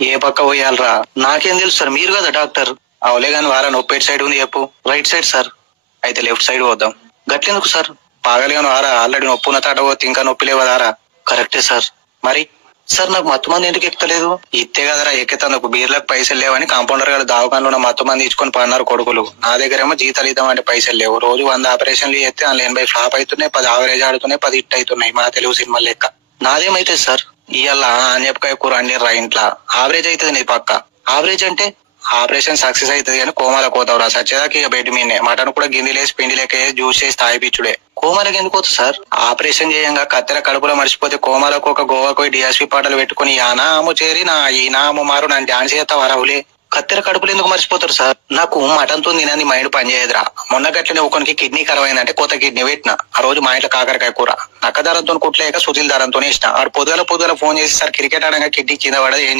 ఏ పక్క పోయాలరా? నాకేం తెలుసు సార్ మీరు కదా డాక్టర్. అవలే గాని వారా నొప్పి సైడ్ ఉంది చెప్పు. Right side sir. అయితే లెఫ్ట్ సైడ్ పోద్దాం గట్లెందుకు సార్? పాగలి కానీ వారా ఆల్రెడీ నొప్పు ఉన్న తాట పోతే ఇంకా నొప్పి లేవదారా? కరెక్టే సార్. మరి? సార్ నాకు మత్తు మంది ఎందుకు ఎక్కుతలేదు? ఇత్తే కదరా ఎక్కితందుకు బీర్లకు పైసలు లేవని కాంపౌండర్ గారు దావకాన్లో ఉన్న మత్తు మంది ఇచ్చుకొని పన్నారు కొడుకులు. నా దగ్గరేమో జీతాలు ఇద్దామంటే పైసలు లేవు. రోజు వంద ఆపరేషన్లు చేస్తే అందులో ఎనభై ఫ్లాప్ అవుతున్నాయి పది ఆవరేజ్ ఆడుతున్నాయి పది ఇట్ అవుతున్నాయి మన తెలుగు సినిమా లెక్క. నాదేమైతే సార్? ఇవాళ ఆంజపకాయ కూర అండిర్రా ఇంట్లో. ఆవరేజ్ అవుతుంది నీ పక్క. ఆవరేజ్ అంటే ఆపరేషన్ సక్సెస్ అవుతుంది కానీ కోమాల కోతావురా సచ్చేదాకా ఇక బెడ్ మీనే మటన్ కూడా గిన్నెలేసి పిండి లెక్క వేసి జ్యూస్ చేసి తాగిపిచ్చుడే కోమాలకు ఎందుకు పోతుంది సార్? ఆపరేషన్ చేయంగా కత్తెర కడుపులో మర్చిపోతే కోమాలకు ఒక గోవాకు డిఎస్పీ పాటలు పెట్టుకుని యానాము చేరి నా ఈ నాము మారు నన్ను డాన్స్ చేస్తా వరవులే కత్తెర కడుపులు ఎందుకు మర్చిపోతారు సార్? నాకు మటన్తో తినని మైండ్ పనిచేయదురా మొన్న గట్లనే ఒకనికి కిడ్నీ ఖరాబ్ అయిందంటే కొత్త కిడ్నీ పెట్టిన. ఆ రోజు మా ఇంట్లో కాకరకాయ కూర. నక్క దారంతో కుట్లేక సుధీల్ దారంతోనే ఇష్టం ఆడు పొద్దుగల పొద్దుగల ఫోన్ చేసి సార్ క్రికెట్ ఆడంగా కిడ్నీ కింద పడదు ఏం